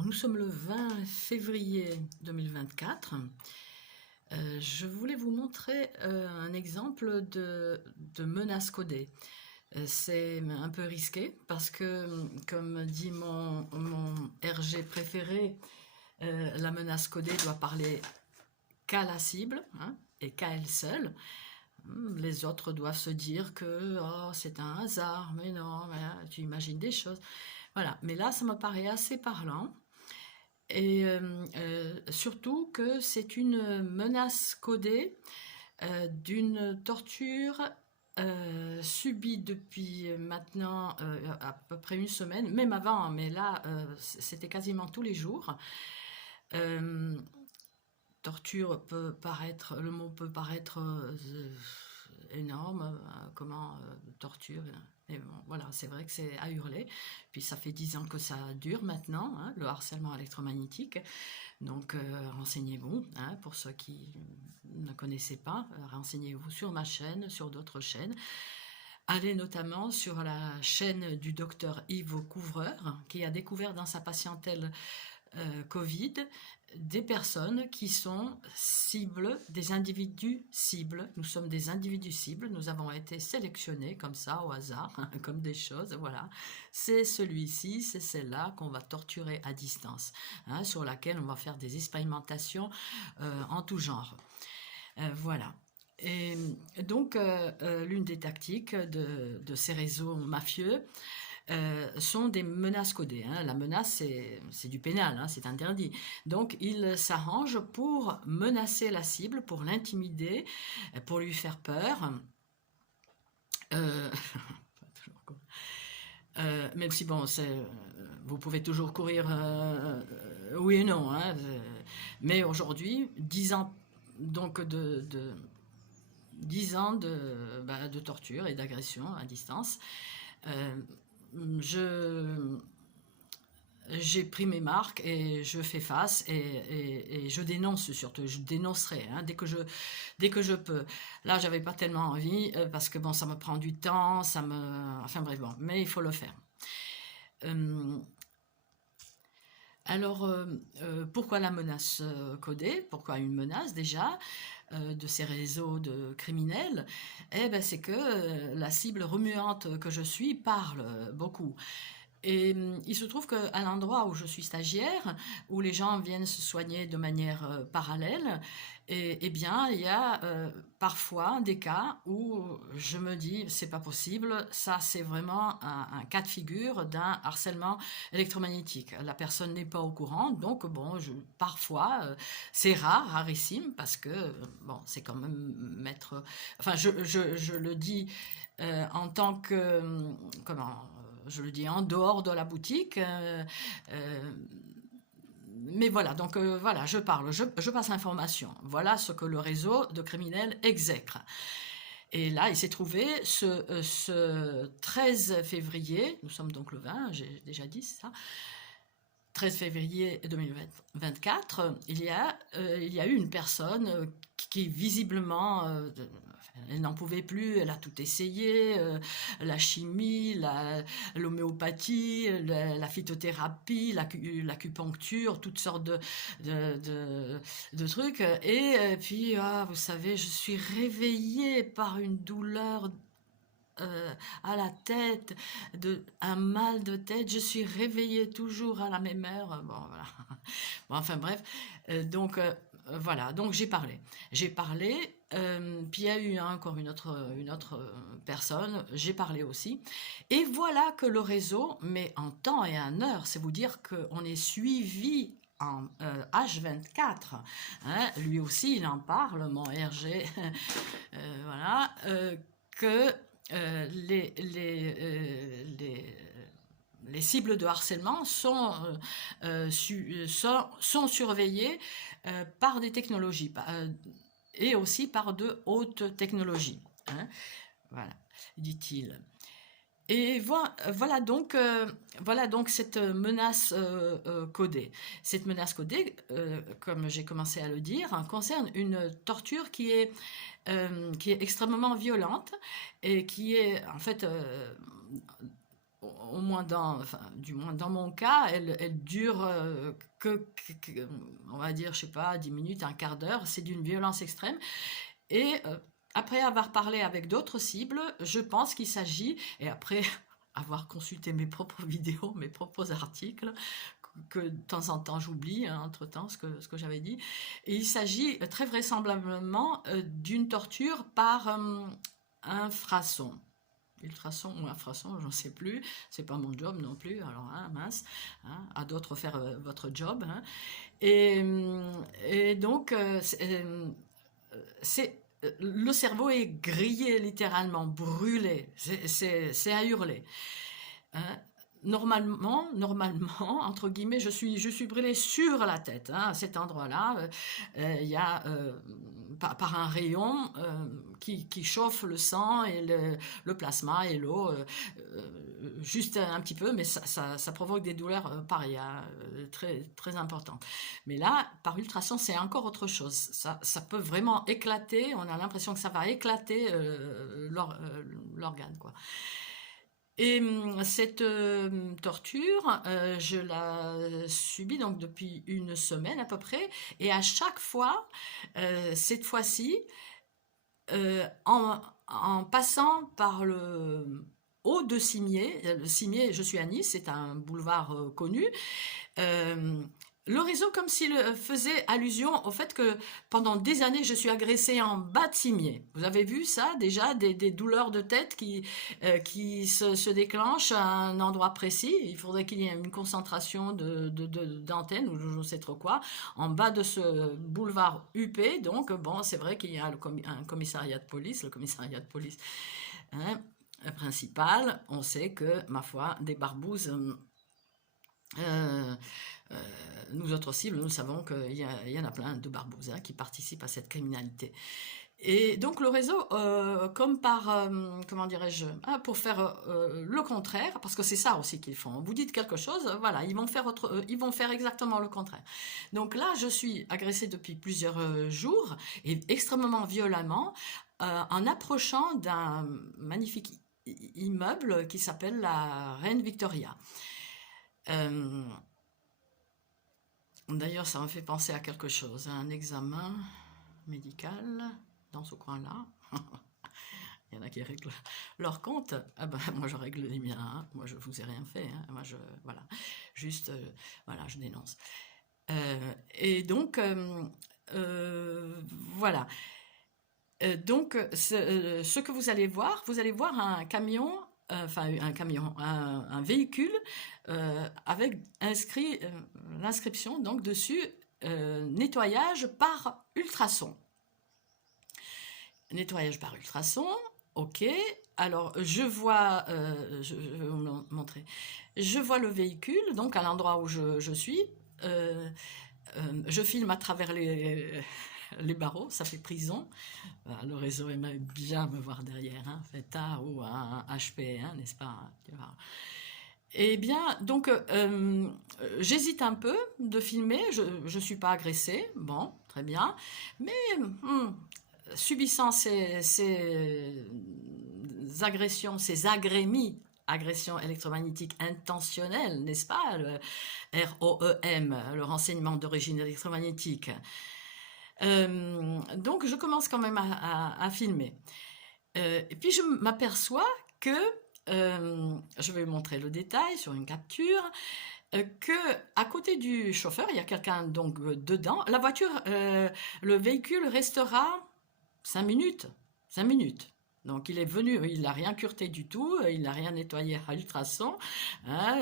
Alors, nous sommes le 20 février 2024. Je voulais vous montrer un exemple de menace codée. C'est un peu risqué parce que, comme dit mon RG préféré, la menace codée doit parler qu'à la cible, hein, et qu'à elle seule. Les autres doivent se dire que oh, c'est un hasard, mais non, tu imagines des choses. Voilà, mais là, ça me paraît assez parlant. Et surtout que c'est une menace codée d'une torture subie depuis maintenant à peu près une semaine, même avant, hein, mais là c'était quasiment tous les jours. Euh, Torture peut paraître, le mot peut paraître énorme, comment torture. Et bon, voilà, c'est vrai que c'est à hurler. Puis ça fait 10 ans que ça dure maintenant, hein, le harcèlement électromagnétique. Donc renseignez-vous, hein, pour ceux qui ne connaissaient pas, renseignez-vous sur ma chaîne, sur d'autres chaînes. Allez notamment sur la chaîne du docteur Yves Couvreur, qui a découvert dans sa patientèle Covid des personnes qui sont cibles, des individus cibles. Nous sommes des individus cibles, nous avons été sélectionnés comme ça au hasard, comme des choses, voilà. C'est celui-ci, c'est celle-là qu'on va torturer à distance, hein, sur laquelle on va faire des expérimentations en tout genre. Voilà. Et donc, l'une des tactiques de ces réseaux mafieux, sont des menaces codées, hein. La menace, c'est du pénal, hein, c'est interdit. Donc, ils s'arrangent pour menacer la cible, pour l'intimider, pour lui faire peur. Même si, bon, vous pouvez toujours courir oui et non, hein, mais aujourd'hui, 10 ans donc de 10 ans de torture et d'agression à distance. J'ai pris mes marques et je fais face et je dénonce surtout, je dénoncerai, hein, dès que je peux. Là, j'avais pas tellement envie parce que bon, ça me prend du temps, enfin bref, bon, mais il faut le faire. Alors, pourquoi la menace codée? Pourquoi une menace déjà de ces réseaux de criminels? Eh ben, c'est que la cible remuante que je suis parle beaucoup. Et il se trouve qu'à l'endroit où je suis stagiaire, où les gens viennent se soigner de manière parallèle, eh bien, il y a parfois des cas où je me dis, c'est pas possible, ça c'est vraiment un cas de figure d'un harcèlement électromagnétique. La personne n'est pas au courant, donc bon, parfois, c'est rarissime, parce que, bon, c'est quand même mettre... Enfin, je le dis en tant que... comment je le dis en dehors de la boutique, mais voilà, donc voilà, je parle, je passe l'information. Voilà ce que le réseau de criminels exècre. Et là, il s'est trouvé ce 13 février, nous sommes donc le 20, j'ai déjà dit ça, 13 février 2024, il y a eu une personne qui visiblement, elle n'en pouvait plus, elle a tout essayé, la chimie, l'homéopathie, la phytothérapie, l'acupuncture, toutes sortes de trucs. Et puis, vous savez, je suis réveillée par une douleur à la tête, un mal de tête, je suis réveillée toujours à la même heure. Bon, voilà. Bon, enfin bref, donc voilà, donc j'ai parlé, puis il y a eu encore une autre personne, j'ai parlé aussi, et voilà que le réseau met en temps et en heure, c'est vous dire qu'on est suivi en H24, hein, lui aussi il en parle, mon RG, voilà, que les cibles de harcèlement sont surveillées par des technologies et aussi par de hautes technologies, hein, voilà, dit-il. Et voilà donc cette menace codée. Cette menace codée, comme j'ai commencé à le dire, hein, concerne une torture qui est extrêmement violente et qui est en fait au moins enfin, du moins dans mon cas, elle dure on va dire, je sais pas, 10 minutes, un quart d'heure. C'est d'une violence extrême. Et après avoir parlé avec d'autres cibles, je pense qu'il s'agit, et après avoir consulté mes propres vidéos, mes propres articles, que de temps en temps j'oublie, hein, entre-temps, ce que j'avais dit, et il s'agit très vraisemblablement d'une torture par infrason. Ultrason ou infrason, j'en sais plus, c'est pas mon job non plus, alors hein, mince, hein, à d'autres faire votre job. Hein. Et donc, le cerveau est grillé littéralement, brûlé, c'est à hurler. Hein. Normalement, entre guillemets, je suis brûlé sur la tête, hein, à cet endroit-là. Il y a par un rayon qui chauffe le sang et le plasma et l'eau, juste un petit peu, mais ça provoque des douleurs pareilles, très, très importantes. Mais là, par ultrason, c'est encore autre chose. Ça peut vraiment éclater, on a l'impression que ça va éclater l'organe, quoi. Et cette torture, je la subis donc depuis une semaine à peu près, et à chaque fois, cette fois-ci, en passant par le haut de Cimier, le Cimier, je suis à Nice, c'est un boulevard connu, euh, le réseau comme s'il faisait allusion au fait que pendant des années je suis agressée en bas de cimier. Vous avez vu ça déjà, des douleurs de tête qui se déclenchent à un endroit précis. Il faudrait qu'il y ait une concentration d'antennes ou je ne sais trop quoi en bas de ce boulevard UP. Donc bon, c'est vrai qu'il y a un commissariat de police, le commissariat de police hein, principal. On sait que, ma foi, des barbouzes... Euh, nous autres cibles, nous savons qu'il y en a plein de barbouzes hein, qui participent à cette criminalité. Et donc le réseau, comme par, comment dirais-je, pour faire le contraire, parce que c'est ça aussi qu'ils font. Vous dites quelque chose, voilà, ils vont faire exactement le contraire. Donc là, je suis agressée depuis plusieurs jours et extrêmement violemment en approchant d'un magnifique immeuble qui s'appelle la Reine Victoria. D'ailleurs, ça me fait penser à quelque chose, à un examen médical dans ce coin-là. Il y en a qui règlent leur compte. Ah ben, moi, je règle les miens. Hein. Moi, je vous ai rien fait. Hein. Moi, voilà, juste, voilà, je dénonce. Et donc, voilà. Donc, ce que vous allez voir un camion, enfin un véhicule avec inscrit l'inscription donc dessus nettoyage par ultrason. Nettoyage par ultrason, ok. Alors je vois, je vais vous montrer. Je vois le véhicule donc à l'endroit où je suis. Je filme à travers les barreaux, ça fait prison. Le réseau aimerait bien me voir derrière, hein, FETA ou un HP, hein, n'est-ce pas? Eh bien, donc, j'hésite un peu de filmer, je ne suis pas agressée, bon, très bien, mais subissant ces agressions, ces agressions électromagnétiques intentionnelles, n'est-ce pas? Le ROEM, le renseignement d'origine électromagnétique. Donc je commence quand même à filmer. Et puis je m'aperçois que, je vais vous montrer le détail sur une capture, que à côté du chauffeur, il y a quelqu'un donc dedans. La voiture, le véhicule restera 5 minutes. 5 minutes. Donc il est venu, il n'a rien cureté du tout, il n'a rien nettoyé à ultrason, hein,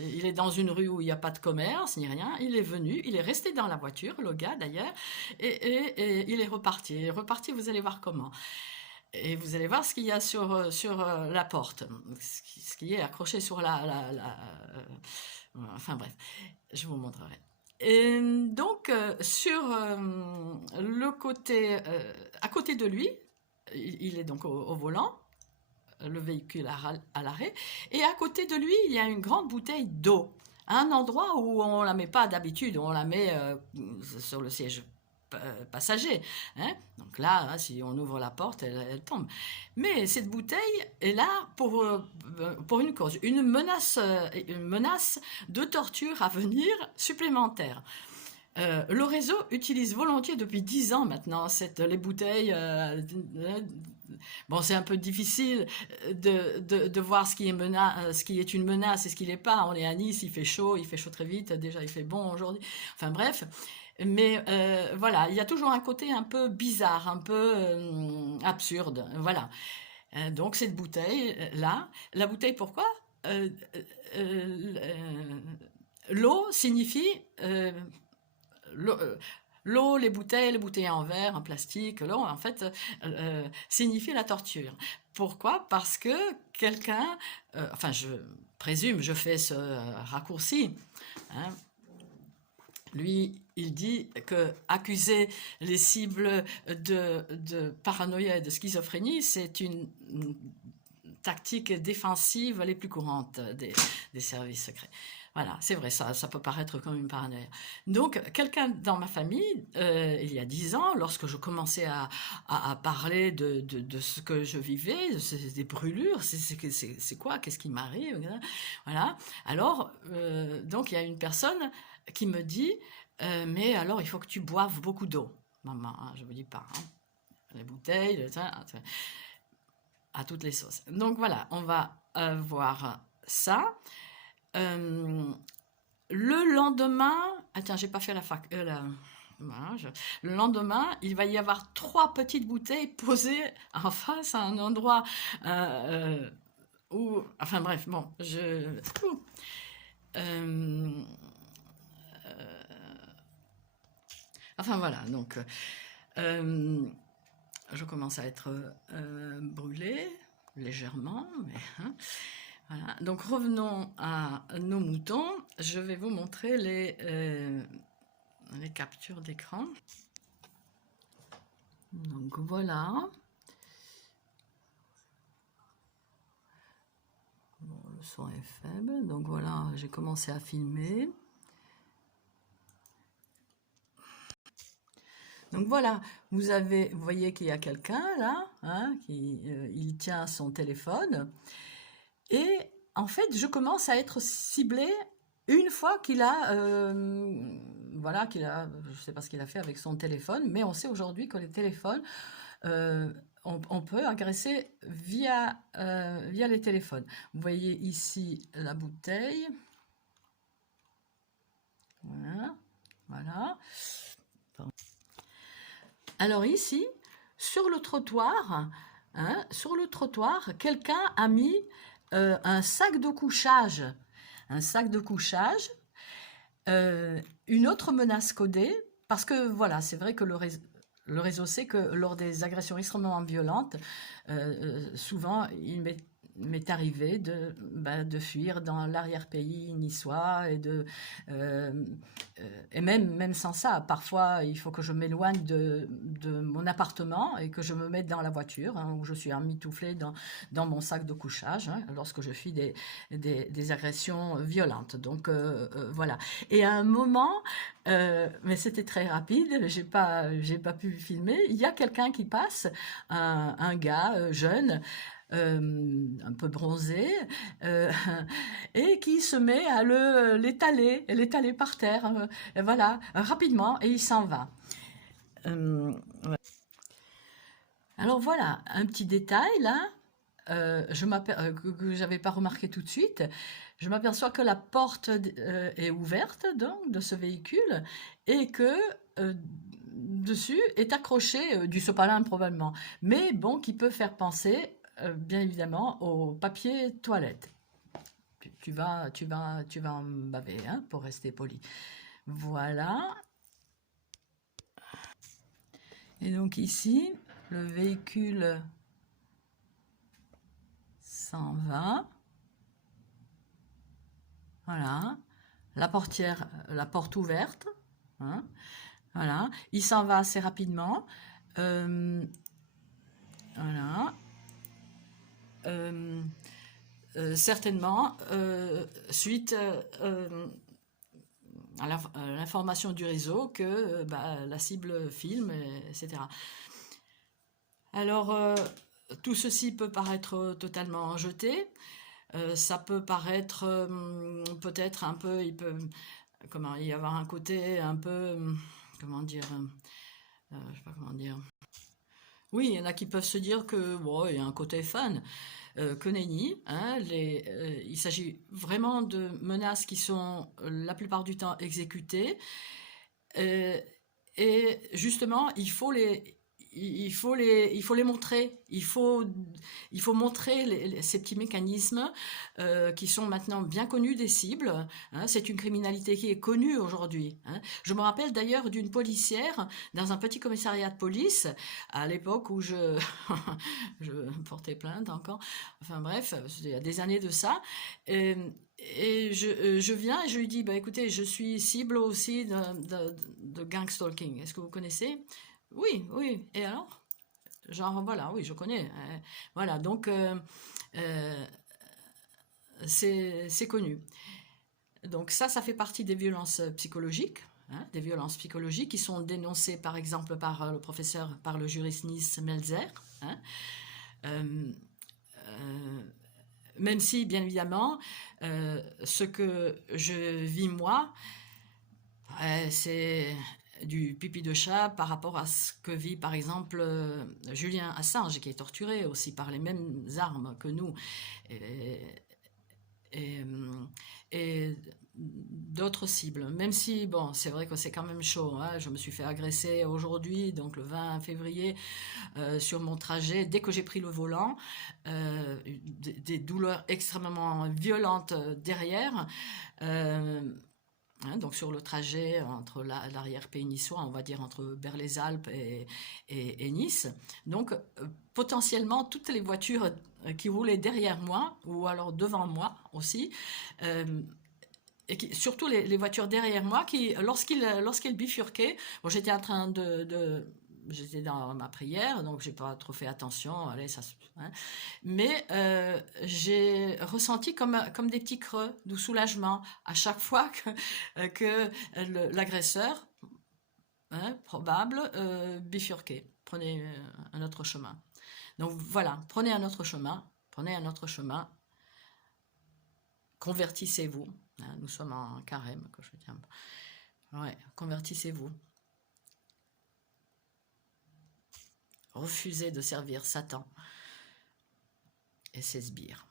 il est dans une rue où il n'y a pas de commerce ni rien, il est venu, il est resté dans la voiture, le gars d'ailleurs, et il est reparti. Il est reparti, vous allez voir comment. Et vous allez voir ce qu'il y a sur la porte, ce qui est accroché sur enfin bref, je vous montrerai. Et donc sur le côté, à côté de lui, il est donc au volant, le véhicule à l'arrêt, et à côté de lui, il y a une grande bouteille d'eau, à un endroit où on ne la met pas d'habitude, on la met sur le siège passager, hein. Donc là, hein, si on ouvre la porte, elle tombe. Mais cette bouteille est là pour une cause, une menace de torture à venir supplémentaire. Le réseau utilise volontiers depuis 10 ans maintenant les bouteilles. Bon, c'est un peu difficile de voir ce qui est une menace et ce qui n'est pas. On est à Nice, il fait chaud très vite. Déjà, il fait bon aujourd'hui. Enfin bref. Mais voilà, il y a toujours un côté un peu bizarre, un peu absurde. Voilà. Donc cette bouteille-là, la bouteille pourquoi l'eau signifie l'eau, les bouteilles en verre, en plastique, l'eau, en fait, signifie la torture. Pourquoi? Parce que quelqu'un, enfin, je présume, je fais ce raccourci, hein, lui, il dit que accuser les cibles de paranoïa et de schizophrénie, c'est une tactique défensive les plus courantes des services secrets. Voilà, c'est vrai, ça peut paraître comme une paranoïa. Donc, quelqu'un dans ma famille, il y a 10 ans, lorsque je commençais à parler de ce que je vivais, des brûlures, c'est quoi, qu'est-ce qui m'arrive, voilà. Alors, donc, il y a une personne qui me dit, mais alors, il faut que tu boives beaucoup d'eau. Maman, hein, je ne vous dis pas, hein, les bouteilles, à toutes les sauces. Donc, voilà, on va voir ça. Le lendemain, attends, j'ai pas fait la fac. Voilà, le lendemain, il va y avoir 3 petites bouteilles posées en face à un endroit où, enfin bref, bon, enfin voilà, donc je commence à être brûlée légèrement, mais hein. Voilà. Donc revenons à nos moutons. Je vais vous montrer les captures d'écran. Donc voilà. Bon, le son est faible. Donc voilà, j'ai commencé à filmer. Donc voilà, vous voyez qu'il y a quelqu'un là, hein, il tient son téléphone. Et en fait, je commence à être ciblée une fois qu'il a, voilà, je ne sais pas ce qu'il a fait avec son téléphone, mais on sait aujourd'hui que les téléphones, on peut agresser via les téléphones. Vous voyez ici la bouteille. Voilà, voilà. Alors ici, sur le trottoir, hein, quelqu'un a mis un sac de couchage. Un sac de couchage. Une autre menace codée, parce que voilà, c'est vrai que le réseau sait que lors des agressions extrêmement violentes, souvent il m'est arrivé de fuir dans l'arrière-pays niçois et même sans ça, parfois il faut que je m'éloigne de mon appartement et que je me mette dans la voiture, hein, où je suis emmitouflée dans mon sac de couchage, hein, lorsque je fuis des agressions violentes. Donc voilà. Et à un moment, mais c'était très rapide, j'ai pas pu filmer, il y a quelqu'un qui passe, un gars jeune, un peu bronzé, et qui se met à l'étaler par terre, voilà, rapidement, et il s'en va. Ouais. Alors voilà, un petit détail là, que j'avais pas remarqué tout de suite. Je m'aperçois que la porte est ouverte donc de ce véhicule et que dessus est accroché du sopalin probablement, mais bon, qui peut faire penser bien évidemment au papier toilette. Tu vas en baver, hein, pour rester poli. Voilà. Et donc ici, le véhicule s'en va. Voilà. La porte ouverte. Hein. Voilà. Il s'en va assez rapidement. Voilà. Certainement, suite l'information du réseau que bah, la cible filme, etc. Alors, tout ceci peut paraître totalement jeté. Ça peut paraître peut-être un peu, il peut comment y avoir un côté un peu, comment dire, je sais pas comment dire. Oui, il y en a qui peuvent se dire que bon, il y a un côté fun, que nenni. Hein, il s'agit vraiment de menaces qui sont la plupart du temps exécutées. Euh, et justement, il faut les montrer. Il faut montrer ces petits mécanismes qui sont maintenant bien connus des cibles. Hein. C'est une criminalité qui est connue aujourd'hui. Hein. Je me rappelle d'ailleurs d'une policière dans un petit commissariat de police à l'époque où je portais plainte encore. Enfin bref, il y a des années de ça. Et, je viens et je lui dis, bah, écoutez, je suis cible aussi de gang stalking. Est-ce que vous connaissez? Oui, oui. Et alors? Genre, voilà, oui, je connais. Voilà, donc euh, c'est connu. Donc ça fait partie des violences psychologiques. Hein, des violences psychologiques qui sont dénoncées par exemple par le professeur, par le juriste Nice Melzer. Hein. Euh, euh, Même si, bien évidemment, ce que je vis moi, c'est du pipi de chat par rapport à ce que vit par exemple Julien Assange, qui est torturé aussi par les mêmes armes que nous. Et, et, et d'autres cibles. Même si, bon, c'est vrai que c'est quand même chaud. Hein. Je me suis fait agresser aujourd'hui, donc le 20 février, sur mon trajet. Dès que j'ai pris le volant, des douleurs extrêmement violentes derrière. Euh, Hein, donc sur le trajet entre l'arrière-pays niçois, on va dire entre Berre-les-Alpes et Nice. Donc potentiellement toutes les voitures qui roulaient derrière moi ou alors devant moi aussi, euh, surtout les voitures derrière moi qui, lorsqu'ils bifurquaient, bon, j'étais en train j'étais dans ma prière, donc j'ai pas trop fait attention, allez, hein. Mais j'ai ressenti comme des petits creux de soulagement à chaque fois que l'agresseur, hein, probable, bifurquait, prenez un autre chemin. Donc voilà, prenez un autre chemin, convertissez-vous. Hein, nous sommes en carême, que je tiens. Ouais, convertissez-vous. Refusez de servir Satan et ses sbires.